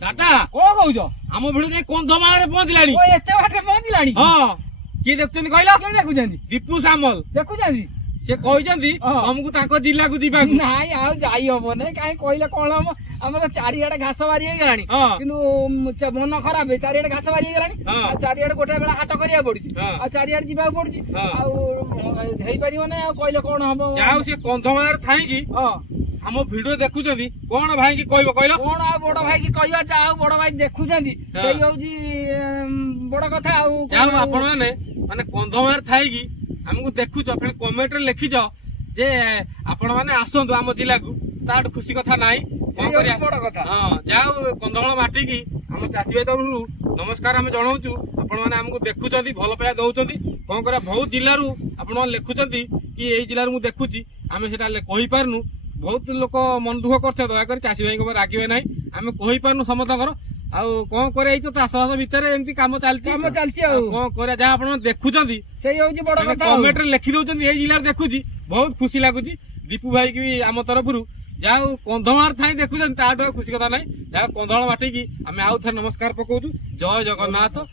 दादा कौन कहूछ आम भिड कंधमाल पहुंचलानी एते बाटे पहुंचलानी हाँ किए देखुଛନ୍ତି କହିଲ के देखुछंदी दीपू सामल देखुछंदी से कहते तुमको ताको जिला को जीवा नाई आउ जाई हबो नै काई कहले कोन हम हमर चारियाडे घास बारी हे गलानी हाँ। किंतु मन खराब है चारियाडे घास बारी हे गलानी हाँ। आ चारियाडे गोटे बेला हाट करिया पड़ुची हाँ। आ चारियाडे जीवा पड़ुची हाँ। आ हेई परियो नै आ कहले कोन हबो जाओ से कंधमाल थाई की हां आम वीडियो देखुଛନ୍ତି कोन भाई की कहबो कहलो कोन आ बड़ भाई की कहबा जाओ बड़ भाई देखुछंदी हाँ। सेई होउची बड़ कथा आ जाओ आपण माने कंधमाल थाई की हमको देखुछ फिर कमेंट रे लिखिछ जे आपण माने आसंतु आम जिला को ताट खुशी कथा नाही सेई होउची बड़ कथा हाँ जाओ कंधमाल माटी की आम चाषी भाई तरफ नमस्कार आम जनाऊँ आपण मैंने आमको देखुं भल पाया दौरान कौन करा बहुत जिलू आपण लिखुंट कि यही जिलूर मुझे देखुची आम से कहीपारनु बहुत लोक मन दुख कर दयाक चाषी भाई रागे ना आम कहीपारनु समस्त आउ कौन कर चाषबास भितर एमती कम चलती कौन कर जहाँ आप देखुं कमेंट लिखि दौरान ये जिले देखुची बहुत खुशी लगुच दीपू भाई की भी आम तरफ जहाँ कंधमाल थाई देखुं खुशी कथा ना जहाँ कंधमाल माटी की आम आउ थे नमस्कार पकाऊ जय जगन्नाथ।